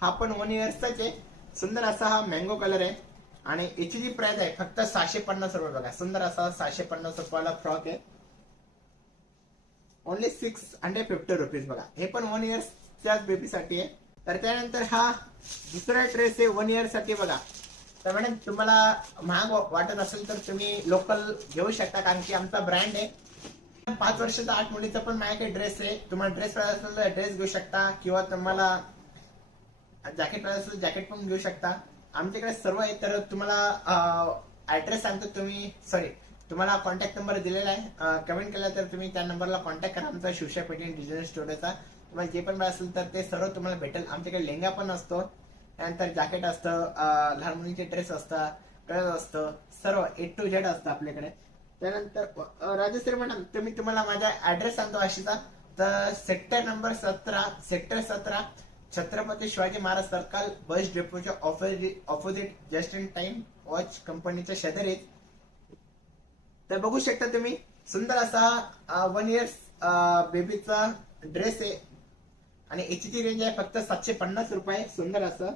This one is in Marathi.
हा पण 1 इयर्सचाच आहे. सुंदर असा हा मँगो कलर आहे आणि याची जी प्राइस आहे फक्त 650 रुपये. बघा सुंदर असा 650 रुपयाला फ्रॉक आहे. Only 650 rupees. बघा हे पण 1 इयर्सच्याच बेबीसाठी आहे. तर त्यानंतर हा दुसरा ड्रेस आहे 1 इयर साठी. बघा तर मॅडम तुम्हाला महाग वाटत असेल तर तुम्ही लोकल घेऊ शकता, कारण की आमचा ब्रँड आहे. 5 वर्षाचा 8 मुलीचा पण माझ्याकडे ड्रेस आहे. तुम्हाला ड्रेस पाहिजे असेल तर ड्रेस घेऊ शकता, किंवा तुम्हाला जॅकेट पाहिजे असेल जॅकेट पण घेऊ शकता. आमच्याकडे सर्व आहे. तर तुम्हाला ऍड्रेस सांगतो, तुम्हाला कॉन्टॅक्ट नंबर दिलेला आहे. कमेंट केला तर तुम्ही त्या नंबरला कॉन्टॅक्ट करा. आमचा शिवशाही पेटिंग डिझाईन स्टुडिओचा. तुम्हाला जे पण पाहिजे असेल तर ते सर्व तुम्हाला भेटेल. आमच्याकडे लेंगा पण असतो, त्यानंतर जॅकेट असतं, लहान मुलीचे ड्रेस असतात, कलर असतं, सर्व A to Z असतं आपल्याकडे. त्यानंतर राजश्री मॅडम तुम्हाला माझा ऍड्रेस सांगतो वाशीचा. तर sector 17 Chhatrapati Shivaji Maharaj circle bus डेपोच्या opposite just in time watch कंपनीच्या शेजारीच. तर बघू शकता तुम्ही सुंदर असा 1 इयर्स बेबीचा ड्रेस आहे आणि याची जी रेंज आहे फक्त 750 रुपये. सुंदर असं